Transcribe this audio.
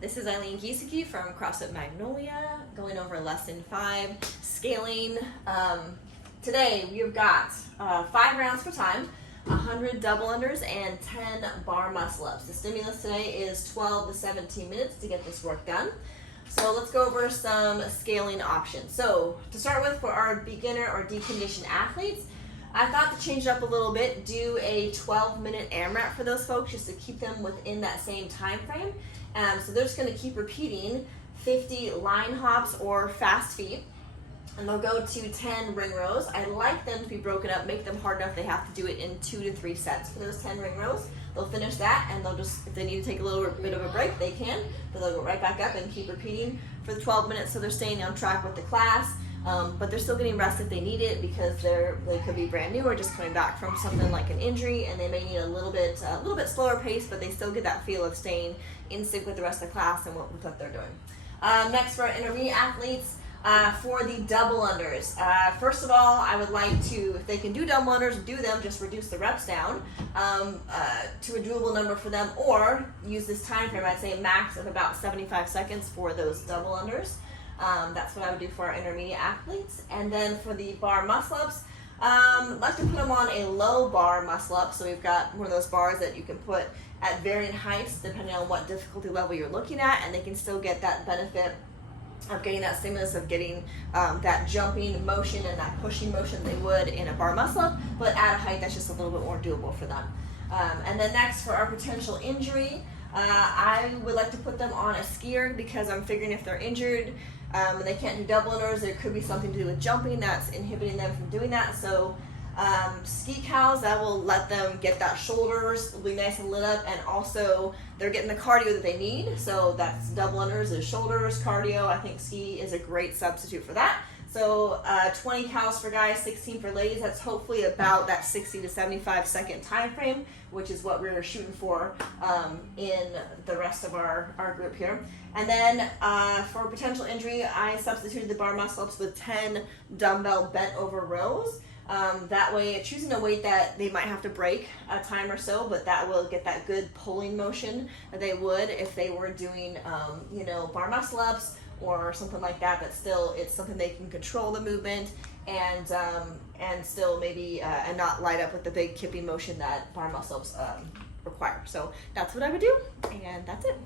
This is Eileen Gieseke from CrossFit Magnolia, going over lesson 5, scaling. Today we've got 5 rounds for time, 100 double unders, and 10 bar muscle ups. The stimulus today is 12 to 17 minutes to get this work done. So let's go over some scaling options. So to start with, for our beginner or deconditioned athletes, I thought to change it up a little bit, do a 12-minute AMRAP for those folks just to keep them within that same time frame. So they're just going to keep repeating 50 line hops or fast feet, and they'll go to 10 ring rows. I like them to be broken up, make them hard enough they have to do it in 2 to 3 sets for those 10 ring rows. They'll finish that, and they'll just, if they need to take a little bit of a break, they can, but they'll go right back up and keep repeating for the 12 minutes, so they're staying on track with the class. But they're still getting rest if they need it, because they could be brand new or just coming back from something like an injury, and they may need a little bit slower pace, but they still get that feel of staying in sync with the rest of the class and with what they're doing. Next, for our intermediate athletes, for the double unders. First of all, I would like to, if they can do double unders, do them, just reduce the reps down to a doable number for them, or use this time frame. I'd say a max of about 75 seconds for those double unders. That's what I would do for our intermediate athletes. And then for the bar muscle ups, I like to put them on a low bar muscle up. So we've got one of those bars that you can put at varying heights depending on what difficulty level you're looking at, and they can still get that benefit of getting that stimulus of getting that jumping motion and that pushing motion they would in a bar muscle up, but at a height that's just a little bit more doable for them. And then next, for our potential injury, I would like to put them on a skier, because I'm figuring if they're injured and they can't do double unders, there could be something to do with jumping that's inhibiting them from doing that. So ski cows, that will let them get that shoulders will be nice and lit up, and also they're getting the cardio that they need. So that's double unders is shoulders, cardio. I think ski is a great substitute for that. So 20 cows for guys, 16 for ladies. That's hopefully about that 60 to 75 second time frame, which is what we're shooting for in the rest of our group here. And then for potential injury, I substituted the bar muscle ups with 10 dumbbell bent over rows. That way, choosing a weight that they might have to break a time or so, but that will get that good pulling motion that they would if they were doing, bar muscle ups or something like that. But still, it's something they can control the movement and still maybe and not light up with the big kipping motion that bar muscle ups require. So that's what I would do, and that's it.